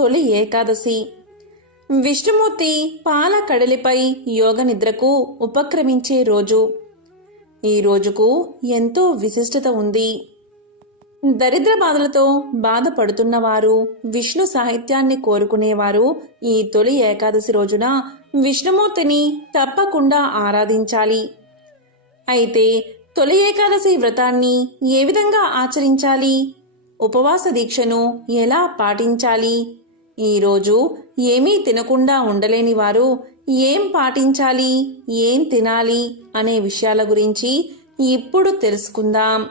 తొలి ఏకాదశి. విష్ణుమూర్తి పాల కడలిపై యోగ నిద్రకు ఉపక్రమించే రోజు. ఈ రోజుకు ఎంతో విశిష్టత ఉంది. దరిద్ర బాధలతో బాధపడుతున్నవారు విష్ణు సాహిత్యాన్ని కోరుకునేవారు ఈ తొలి ఏకాదశి రోజున విష్ణుమూర్తిని తప్పకుండా ఆరాధించాలి. అయితే తొలి ఏకాదశి వ్రతాన్ని ఏ విధంగా ఆచరించాలి? ఉపవాస దీక్షను ఎలా పాటించాలి? ఈరోజు ఏమీ తినకుండా ఉండలేని వారు ఏం పాటించాలి? ఏం తినాలి? అనే విషయాల గురించి ఇప్పుడు తెలుసుకుందాం.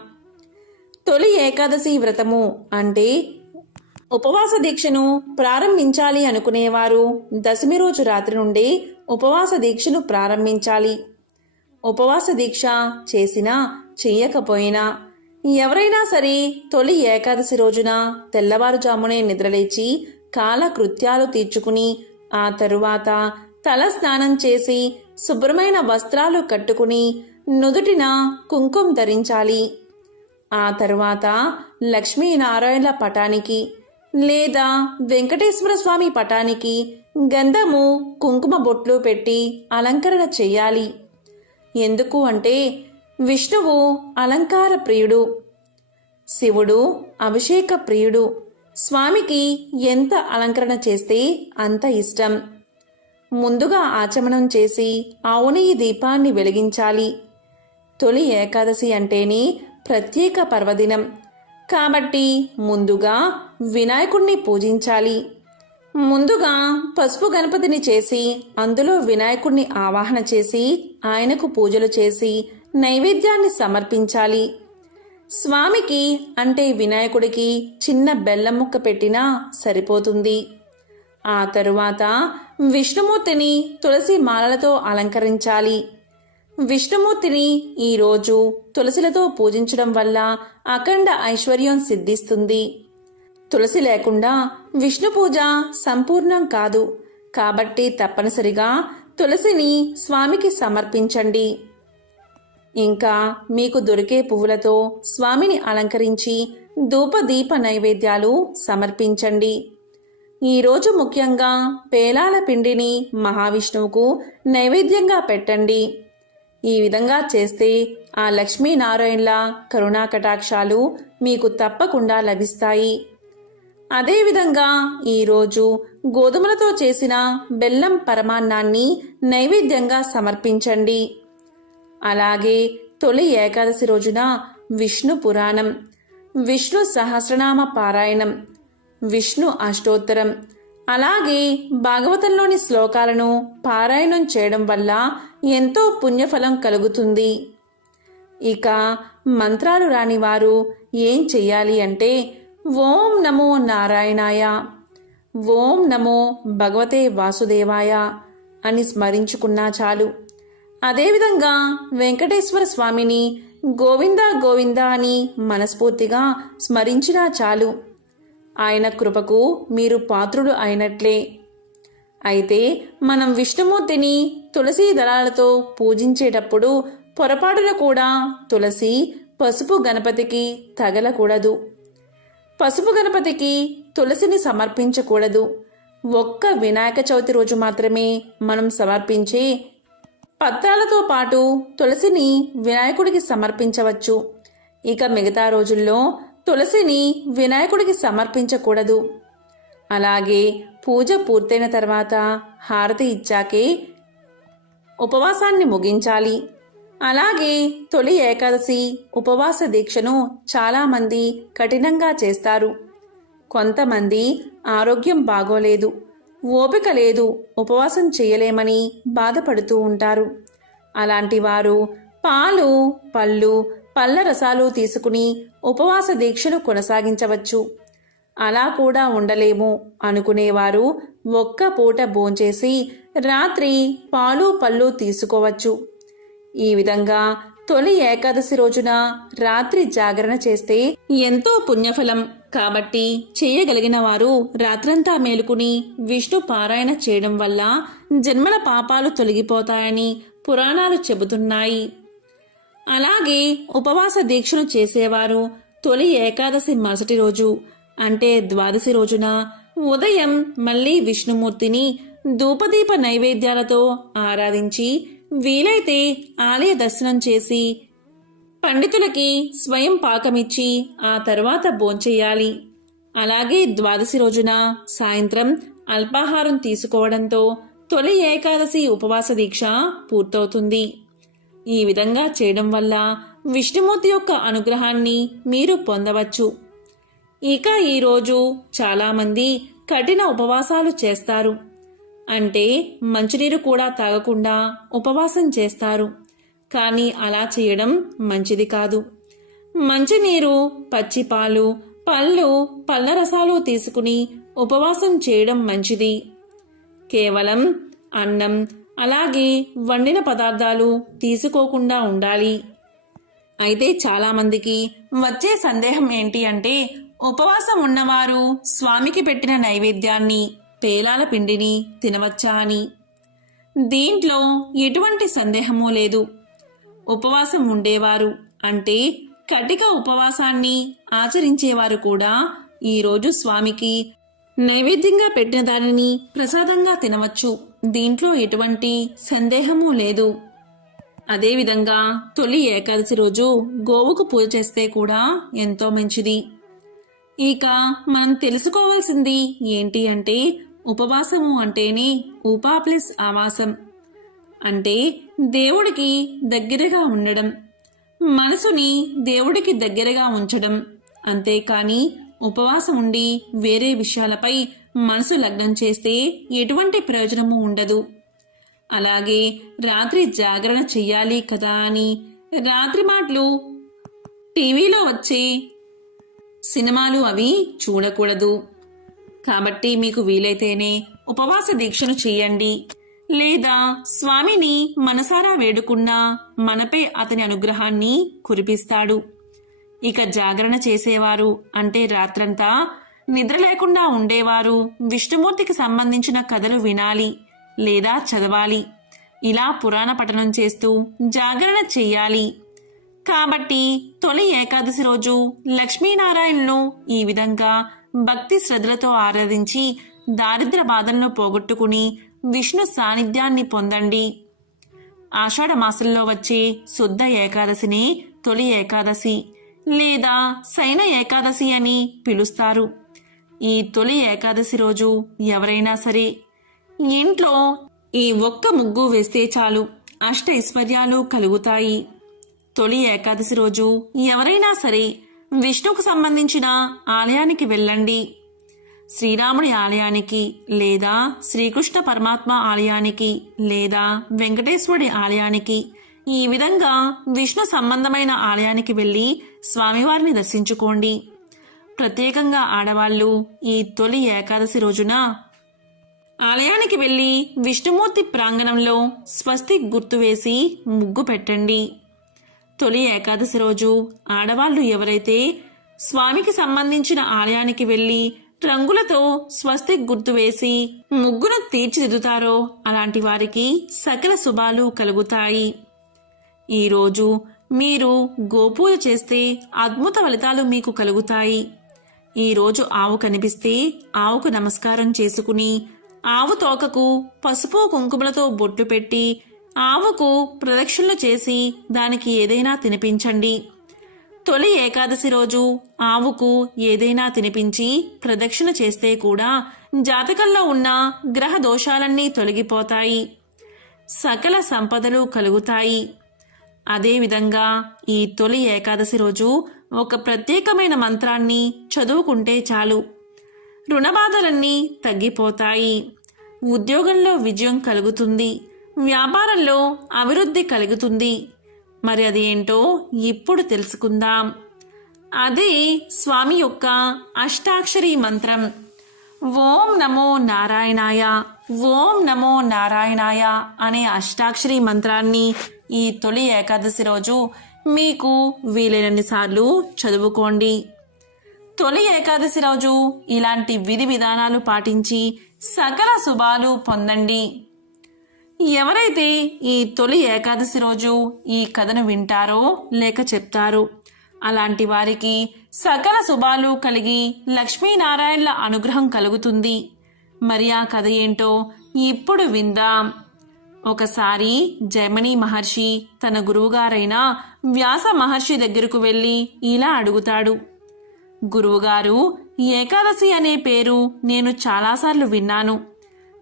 తొలి ఏకాదశి వ్రతము అంటే ఉపవాస దీక్షను ప్రారంభించాలి అనుకునేవారు దశమి రోజు రాత్రి నుండి ఉపవాస దీక్షను ప్రారంభించాలి. ఉపవాస దీక్ష చేసినా చెయ్యకపోయినా ఎవరైనా సరే తొలి ఏకాదశి రోజున తెల్లవారుజామునే నిద్రలేచి కాలకృత్యాలు తీర్చుకుని ఆ తరువాత తల స్నానం చేసి శుభ్రమైన వస్త్రాలు కట్టుకుని నుదుటిన కుంకుమ ధరించాలి. ఆ తరువాత లక్ష్మీనారాయణల పటానికి లేదా వెంకటేశ్వర స్వామి పటానికి గంధము కుంకుమ బొట్లు పెట్టి అలంకరణ చెయ్యాలి ఎందుకు అంటే విష్ణువు అలంకార ప్రియుడు శివుడు అభిషేక ప్రియుడు. స్వామికి ఎంత అలంకరణ చేస్తే అంత ఇష్టం. ముందుగా ఆచమనం చేసి ఆవుని దీపాన్ని వెలిగించాలి. తొలి ఏకాదశి అంటేనే ప్రత్యేక పర్వదినం. కాబట్టి ముందుగా వినాయకుణ్ణి పూజించాలి. ముందుగా పసుపు గణపతిని చేసి అందులో వినాయకుణ్ణి ఆవాహన చేసి ఆయనకు పూజలు చేసి నైవేద్యాన్ని సమర్పించాలి. స్వామికి అంటే వినాయకుడికి చిన్న బెల్లం ముక్క పెట్టినా సరిపోతుంది. ఆ తరువాత విష్ణుమూర్తిని తులసి మాలలతో అలంకరించాలి. విష్ణుమూర్తిని ఈరోజు తులసిలతో పూజించడం వల్ల అఖండ ఐశ్వర్యం సిద్ధిస్తుంది. తులసి లేకుండా విష్ణు పూజ సంపూర్ణం కాదు. కాబట్టి తప్పనిసరిగా తులసిని స్వామికి సమర్పించండి. ఇంకా మీకు దొరికే పువ్వులతో స్వామిని అలంకరించి ధూపదీప నైవేద్యాలు సమర్పించండి. ఈరోజు ముఖ్యంగా పేలాల పిండిని మహావిష్ణువుకు నైవేద్యంగా పెట్టండి. ఈ విధంగా చేస్తే ఆ లక్ష్మీనారాయణల కరుణా కటాక్షాలు మీకు తప్పకుండా లభిస్తాయి. అదేవిధంగా ఈరోజు గోధుమలతో చేసిన బెల్లం పరమాన్నాన్ని నైవేద్యంగా సమర్పించండి. అలాగే తొలి ఏకాదశి రోజున విష్ణు పురాణం విష్ణు సహస్రనామ పారాయణం విష్ణు అష్టోత్తరం అలాగే భాగవతంలోని శ్లోకాలను పారాయణం చేయడం వల్ల ఎంతో పుణ్యఫలం కలుగుతుంది. ఇక మంత్రాలు రాని వారు ఏం చెయ్యాలి అంటే ఓం నమో నారాయణాయ ఓం నమో భగవతే వాసుదేవాయ అని స్మరించుకున్నా చాలు. అదేవిధంగా వెంకటేశ్వర స్వామిని గోవింద గోవింద అని మనస్ఫూర్తిగా స్మరించినా చాలు. ఆయన కృపకు మీరు పాత్రుడు అయినట్లే. అయితే మనం విష్ణుమూర్తిని తులసి దళాలతో పూజించేటప్పుడు పొరపాటున కూడా తులసి పసుపు గణపతికి తగలకూడదు. పసుపు గణపతికి తులసిని సమర్పించకూడదు. ఒక్క వినాయక చవితి రోజు మాత్రమే మనం సమర్పించే పత్రాలతో పాటు తులసిని వినాయకుడికి సమర్పించవచ్చు. ఇక మిగతా రోజుల్లో తులసిని వినాయకుడికి సమర్పించకూడదు. అలాగే పూజ పూర్తయిన తర్వాత హారతి ఇచ్చాకే ఉపవాసాన్ని ముగించాలి. అలాగే తొలి ఏకాదశి ఉపవాస దీక్షను చాలామంది కఠినంగా చేస్తారు. కొంతమంది ఆరోగ్యం బాగోలేదు. ఓపిక లేదు ఉపవాసం చేయలేమని బాధపడుతూ ఉంటారు. అలాంటి వారు పాలు పళ్ళు పళ్ళ రసాలు తీసుకుని ఉపవాస దీక్షను కొనసాగించవచ్చు. అలా కూడా ఉండలేము అనుకునేవారు ఒక్క పూట భోంచేసి రాత్రి పాలు పళ్ళు తీసుకోవచ్చు. ఈ విధంగా తొలి ఏకాదశి రోజున రాత్రి జాగరణ చేస్తే ఎంతో పుణ్యఫలం. కాబట్టి చేయగలిగిన వారు రాత్రంతా మేలుకుని విష్ణు పారాయణ చేయడం వల్ల జన్మల పాపాలు తొలగిపోతాయని పురాణాలు చెబుతున్నాయి. అలాగే ఉపవాస దీక్షను చేసేవారు తొలి ఏకాదశి మరుసటి రోజు అంటే ద్వాదశి రోజున ఉదయం మళ్ళీ విష్ణుమూర్తిని ధూపదీప నైవేద్యాలతో ఆరాధించి వీలైతే ఆలయ దర్శనం చేసి పండితులకి స్వయం పాకమిచ్చి ఆ తర్వాత భోంచెయ్యాలి అలాగే ద్వాదశి రోజున సాయంత్రం అల్పాహారం తీసుకోవడంతో తొలి ఏకాదశి ఉపవాస దీక్ష పూర్తవుతుంది. ఈ విధంగా చేయడం వల్ల విష్ణుమూర్తి యొక్క అనుగ్రహాన్ని మీరు పొందవచ్చు. ఇక ఈరోజు చాలామంది కఠిన ఉపవాసాలు చేస్తారు. అంటే మంచినీరు కూడా తాగకుండా ఉపవాసం చేస్తారు. కానీ అలా చేయడం మంచిది కాదు. మంచినీరు పచ్చిపాలు పళ్ళు పళ్ళ రసాలు తీసుకుని ఉపవాసం చేయడం మంచిది. కేవలం అన్నం అలాగే వండిన పదార్థాలు తీసుకోకుండా ఉండాలి. అయితే చాలామందికి వచ్చే సందేహం ఏంటి అంటే ఉపవాసం ఉన్నవారు స్వామికి పెట్టిన నైవేద్యాన్ని పేలాల పిండిని తినవచ్చా అని. దీంట్లో ఎటువంటి సందేహమూ లేదు. ఉపవాసం ఉండేవారు. అంటే కటిక ఉపవాసాన్ని ఆచరించేవారు కూడా ఈరోజు స్వామికి. నైవేద్యంగా పెట్టిన దానిని ప్రసాదంగా తినవచ్చు. దీంట్లో ఎటువంటి సందేహమూ లేదు. అదేవిధంగా తొలి ఏకాదశి రోజు గోవుకు పూజ చేస్తే కూడా ఎంతో మంచిది. ఇక మనం తెలుసుకోవాల్సింది ఏంటి అంటే ఉపవాసము అంటేనే ఉపా ప్లస్ ఆవాసం. అంటే దేవుడికి దగ్గరగా ఉండడం మనసుని దేవుడికి దగ్గరగా ఉంచడం. అంతేకాని ఉపవాసం ఉండి వేరే విషయాలపై మనసు లగ్నం చేస్తే ఎటువంటి ప్రయోజనము ఉండదు. అలాగే రాత్రి జాగరణ చెయ్యాలి కదా అని రాత్రి మాటలు టీవీలో వచ్చే సినిమాలు అవి చూడకూడదు. కాబట్టి మీకు వీలైతేనే ఉపవాస దీక్షను చేయండి. లేదా స్వామిని మనసారా వేడుకున్నా మనపై అతని అనుగ్రహాన్ని కురిపిస్తాడు. ఇక జాగరణ చేసేవారు అంటే రాత్రంతా నిద్ర లేకుండా ఉండేవారు విష్ణుమూర్తికి సంబంధించిన కథలు వినాలి లేదా చదవాలి. ఇలా పురాణ పఠనం చేస్తూ జాగరణ చెయ్యాలి. కాబట్టి తొలి ఏకాదశి రోజు లక్ష్మీనారాయణను ఈ విధంగా భక్తి శ్రద్ధలతో ఆరాధించి దారిద్ర బాధలను పోగొట్టుకుని విష్ణు సాన్నిధ్యాన్ని పొందండి. ఆషాఢ మాసంలో వచ్చే శుద్ధ ఏకాదశిని తొలి ఏకాదశి లేదా శయన ఏకాదశి అని పిలుస్తారు. ఈ తొలి ఏకాదశి రోజు ఎవరైనా సరే ఇంట్లో ఈ ఒక్క ముగ్గు వేస్తే చాలు అష్ట ఐశ్వర్యాలు కలుగుతాయి. తొలి ఏకాదశి రోజు ఎవరైనా సరే విష్ణుకు సంబంధించిన ఆలయానికి వెళ్ళండి. శ్రీరాముడి ఆలయానికి లేదా శ్రీకృష్ణ పరమాత్మ ఆలయానికి లేదా వెంకటేశ్వరుడి ఆలయానికి ఈ విధంగా విష్ణు సంబంధమైన ఆలయానికి వెళ్ళి స్వామివారిని దర్శించుకోండి. ప్రత్యేకంగా ఆడవాళ్ళు ఈ తొలి ఏకాదశి రోజున ఆలయానికి వెళ్ళి విష్ణుమూర్తి ప్రాంగణంలో స్వస్తి గుర్తు వేసి ముగ్గు పెట్టండి. తొలి ఏకాదశి రోజు ఆడవాళ్ళు ఎవరైతే స్వామికి సంబంధించిన ఆలయానికి వెళ్ళి రంగులతో స్వస్తి గుర్తు వేసి ముగ్గును తీర్చిదిద్దుతారో అలాంటి వారికి సకల శుభాలు కలుగుతాయి. ఈరోజు మీరు గోపూజ చేస్తే అద్భుత ఫలితాలు మీకు కలుగుతాయి. ఈరోజు ఆవు కనిపిస్తే ఆవుకు నమస్కారం చేసుకుని ఆవు తోకకు పసుపు కుంకుమలతో బొట్టు పెట్టి ఆవుకు ప్రదక్షిణలు చేసి దానికి ఏదైనా తినిపించండి. తొలి ఏకాదశి రోజు ఆవుకు ఏదైనా తినిపించి ప్రదక్షిణ చేస్తే కూడా జాతకంలో ఉన్న గ్రహ దోషాలన్నీ తొలగిపోతాయి. సకల సంపదలు కలుగుతాయి. అదేవిధంగా ఈ తొలి ఏకాదశి రోజు ఒక ప్రత్యేకమైన మంత్రాన్ని చదువుకుంటే చాలు. రుణబాధలన్నీ తగ్గిపోతాయి. ఉద్యోగంలో విజయం కలుగుతుంది. వ్యాపారంలో అభివృద్ధి కలుగుతుంది. మరి అది ఏంటో ఇప్పుడు తెలుసుకుందాం. అదే స్వామి యొక్క అష్టాక్షరీ మంత్రం. ఓం నమో నారాయణాయ ఓం నమో నారాయణాయ అనే అష్టాక్షరి మంత్రాన్ని ఈ తొలి ఏకాదశి రోజు మీకు వీలైనన్ని సార్లు చదువుకోండి. తొలి ఏకాదశి రోజు ఇలాంటి విధి విధానాలు పాటించి సకల శుభాలు పొందండి. ఎవరైతే ఈ తొలి ఏకాదశి రోజు ఈ కథను వింటారో లేక చెప్తారో అలాంటి వారికి సకల శుభాలు కలిగి లక్ష్మీనారాయణల అనుగ్రహం కలుగుతుంది. మరి ఆ కథ ఏంటో ఇప్పుడు విందాం. ఒకసారి జైమని మహర్షి తన గురువుగారైన వ్యాస మహర్షి దగ్గరకు వెళ్ళి ఇలా అడుగుతాడు. గురువుగారు ఏకాదశి అనే పేరు నేను చాలాసార్లు విన్నాను.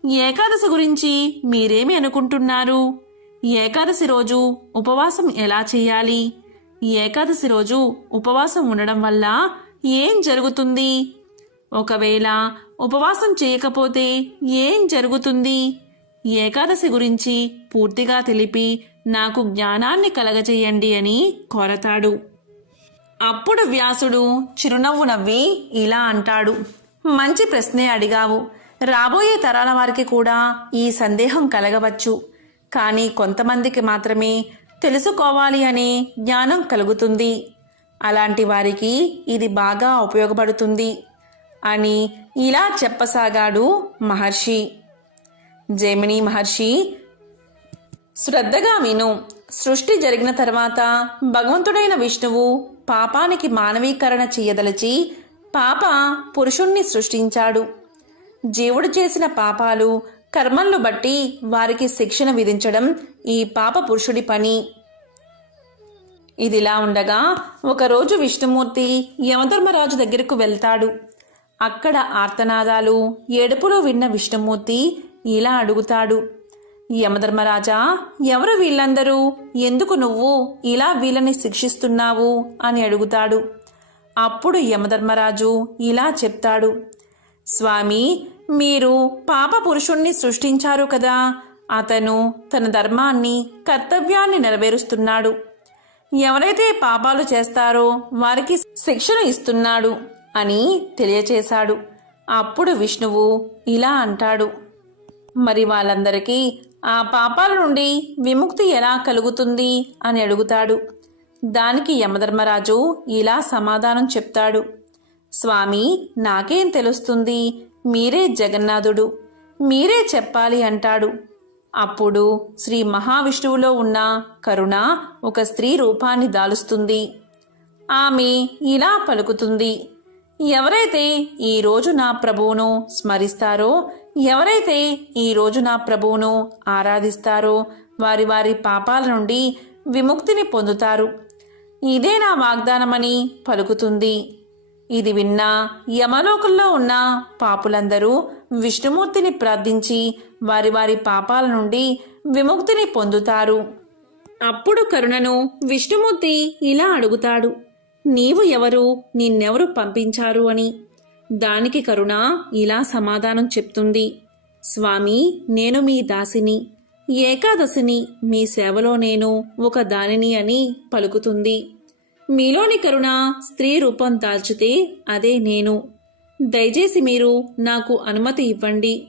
ఏకాదశి గురించి మీరేమి అనుకుంటున్నారు? ఏకాదశి రోజు ఉపవాసం ఎలా చేయాలి? ఏకాదశి రోజు ఉపవాసం ఉండడం వల్ల ఏం జరుగుతుంది? ఒకవేళ ఉపవాసం చేయకపోతే ఏం జరుగుతుంది? ఏకాదశి గురించి పూర్తిగా తెలిపి నాకు జ్ఞానాన్ని కలగజేయండి అని కోరతాడు. అప్పుడు వ్యాసుడు చిరునవ్వు నవ్వి ఇలా అంటాడు మంచి ప్రశ్నే అడిగావు. రాబోయే తరాల వారికి కూడా ఈ సందేహం కలగవచ్చు. కానీ కొంతమందికి మాత్రమే తెలుసుకోవాలి అనే జ్ఞానం కలుగుతుంది. అలాంటి వారికి ఇది బాగా ఉపయోగపడుతుంది అని ఇలా చెప్పసాగాడు మహర్షి. జైమిని మహర్షి శ్రద్ధగా విను. సృష్టి జరిగిన తర్వాత భగవంతుడైన విష్ణువు పాపానికి మానవీకరణ చేయదలచి పాప పురుషుణ్ణి సృష్టించాడు. జీవుడు చేసిన పాపాలు కర్మలను బట్టి వారికి శిక్షణ విధించడం ఈ పాప పురుషుడి పని. ఇదిలా ఉండగా ఒకరోజు విష్ణుమూర్తి యమధర్మరాజు దగ్గరకు వెళ్తాడు. అక్కడ ఆర్తనాదాలు ఏడుపులు విన్న విష్ణుమూర్తి ఇలా అడుగుతాడు. యమధర్మరాజా ఎవరు వీళ్ళందరూ? ఎందుకు నువ్వు ఇలా వీళ్ళని శిక్షిస్తున్నావు? అని అడుగుతాడు. అప్పుడు యమధర్మరాజు ఇలా చెప్తాడు. స్వామి మీరు పాప పురుషుణ్ణి సృష్టించారు కదా. అతను తన ధర్మాన్ని కర్తవ్యాన్ని నెరవేరుస్తున్నాడు. ఎవరైతే పాపాలు చేస్తారో వారికి శిక్షను ఇస్తున్నాడు అని తెలియచేశాడు. అప్పుడు విష్ణువు ఇలా అంటాడు. మరి వాళ్ళందరికీ ఆ పాపాల నుండి విముక్తి ఎలా కలుగుతుంది అని అడుగుతాడు. దానికి యమధర్మరాజు ఇలా సమాధానం చెప్తాడు. స్వామి నాకేం తెలుస్తుంది? మీరే జగన్నాథుడు మీరే చెప్పాలి అంటాడు. అప్పుడు శ్రీ మహావిష్ణువులో ఉన్న కరుణ ఒక స్త్రీ రూపాన్ని దాలుస్తుంది. ఆమె ఇలా పలుకుతుంది. ఎవరైతే ఈరోజు నా ప్రభువును స్మరిస్తారో ఎవరైతే ఈరోజు నా ప్రభువును ఆరాధిస్తారో వారి వారి పాపాల నుండి విముక్తిని పొందుతారు. ఇదే నా వాగ్దానమని పలుకుతుంది. ఇది విన్న యమలోకంలో ఉన్న పాపులందరూ విష్ణుమూర్తిని ప్రార్థించి వారి వారి పాపాల నుండి విముక్తిని పొందుతారు. అప్పుడు కరుణను విష్ణుమూర్తి ఇలా అడుగుతాడు నీవు ఎవరు? నిన్నెవరు పంపించారు అని? దానికి కరుణ ఇలా సమాధానం చెప్తుంది స్వామి నేను మీ దాసిని. ఏకాదశిని మీ సేవలో నేను ఒక దానిని అని పలుకుతుంది. మీలోని కరుణ స్త్రీ రూపం దాల్చితే అదే నేను. దయచేసి మీరు నాకు అనుమతి ఇవ్వండి.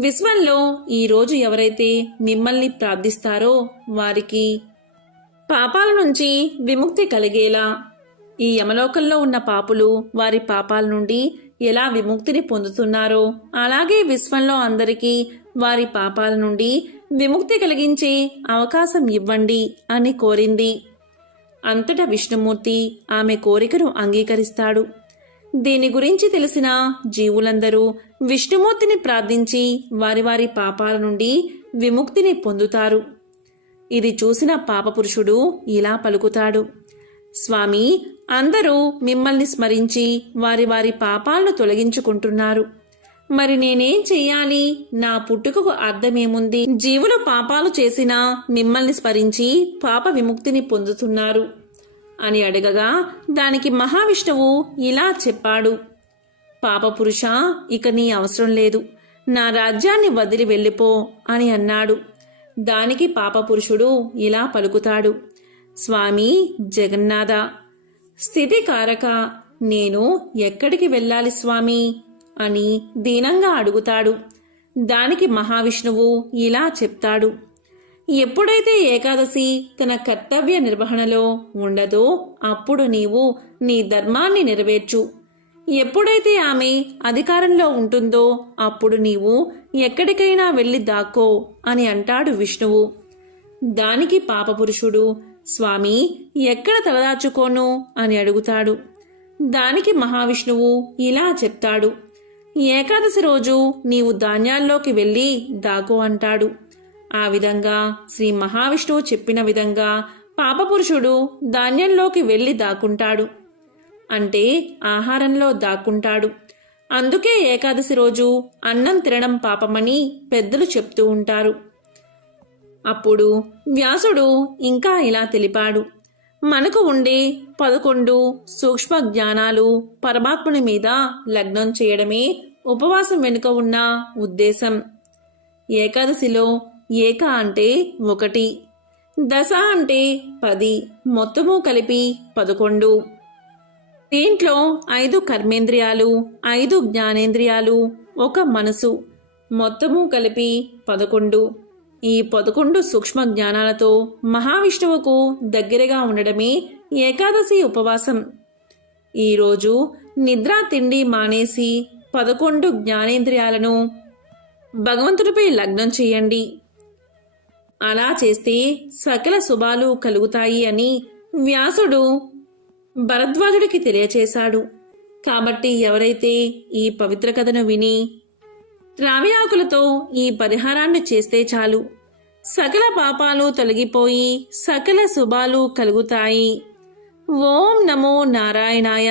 విశ్వంలో ఈరోజు ఎవరైతే మిమ్మల్ని ప్రార్థిస్తారో వారికి పాపాల నుంచి విముక్తి కలిగేలా. ఈ యమలోకంలో ఉన్న పాపులు వారి పాపాల నుండి ఎలా విముక్తిని పొందుతున్నారో అలాగే విశ్వంలో అందరికీ వారి పాపాల నుండి విముక్తి కలిగించే అవకాశం ఇవ్వండి అని కోరింది. అంతటా విష్ణుమూర్తి ఆమె కోరికను అంగీకరిస్తాడు. దీని గురించి తెలిసిన జీవులందరూ విష్ణుమూర్తిని ప్రార్థించి వారి వారి పాపాల నుండి విముక్తిని పొందుతారు. ఇది చూసిన పాపపురుషుడు ఇలా పలుకుతాడు. స్వామి అందరూ మిమ్మల్ని స్మరించి వారి వారి పాపాలను తొలగించుకుంటున్నారు. మరి నేనేం చెయ్యాలి? నా పుట్టుకకు అర్థమేముంది? జీవులు పాపాలు చేసినా మిమ్మల్ని స్మరించి పాప విముక్తిని పొందుతున్నారు అని అడగగా దానికి మహావిష్ణువు ఇలా చెప్పాడు. పాపపురుష ఇక నీ అవసరం లేదు. నా రాజ్యాన్ని వదిలి వెళ్ళిపో అని అన్నాడు. దానికి పాపపురుషుడు ఇలా పలుకుతాడు. స్వామి జగన్నాథ! స్థితి కారక నేను ఎక్కడికి వెళ్ళాలి స్వామి? అని దీనంగా అడుగుతాడు. దానికి మహావిష్ణువు ఇలా చెప్తాడు. ఎప్పుడైతే ఏకాదశి తన కర్తవ్య నిర్వహణలో ఉండదో అప్పుడు నీవు నీ ధర్మాన్ని నెరవేర్చు. ఎప్పుడైతే ఆమె అధికారంలో ఉంటుందో అప్పుడు నీవు ఎక్కడికైనా వెళ్ళి దాక్కో అని అంటాడు విష్ణువు. దానికి పాపపురుషుడు స్వామి ఎక్కడ తలదాచుకోను? అని అడుగుతాడు. దానికి మహావిష్ణువు ఇలా చెప్తాడు. ఏకాదశి రోజు నీవు ధాన్యాల్లోకి వెళ్ళి దాగు అంటాడు. ఆ విధంగా శ్రీ మహావిష్ణువు చెప్పిన విధంగా పాపపురుషుడు ధాన్యంలోకి వెళ్ళి దాక్కుంటాడు అంటే ఆహారంలో దాక్కుంటాడు అందుకే ఏకాదశి రోజు అన్నం తినడం పాపమని పెద్దలు చెప్తూ ఉంటారు. అప్పుడు వ్యాసుడు ఇంకా ఇలా తెలిపాడు. మనకు ఉండే పదకొండు సూక్ష్మ జ్ఞానాలు పరమాత్ముని మీద లగ్నం చేయడమే ఉపవాసం వెనుక ఉన్న ఉద్దేశం. ఏకాదశిలో ఏక అంటే ఒకటి దశ అంటే పది మొత్తము కలిపి పదకొండు. దీంట్లో ఐదు కర్మేంద్రియాలు ఐదు జ్ఞానేంద్రియాలు ఒక మనసు మొత్తము కలిపి పదకొండు. ఈ పదకొండు సూక్ష్మ జ్ఞానాలతో మహావిష్ణువుకు దగ్గరగా ఉండడమే ఏకాదశి ఉపవాసం. ఈరోజు నిద్ర తిండి మానేసి పదకొండు జ్ఞానేంద్రియాలను భగవంతుడిపై లగ్నం చేయండి. అలా చేస్తే సకల శుభాలు కలుగుతాయి అని వ్యాసుడు భరద్వాజుడికి తెలియచేశాడు. కాబట్టి ఎవరైతే ఈ పవిత్ర కథను విని రావి ఆకులతో ఈ పరిహారాన్ని చేస్తే చాలు. సకల పాపాలు తొలగిపోయి సకల శుభాలు కలుగుతాయి. ఓం నమో నారాయణాయ.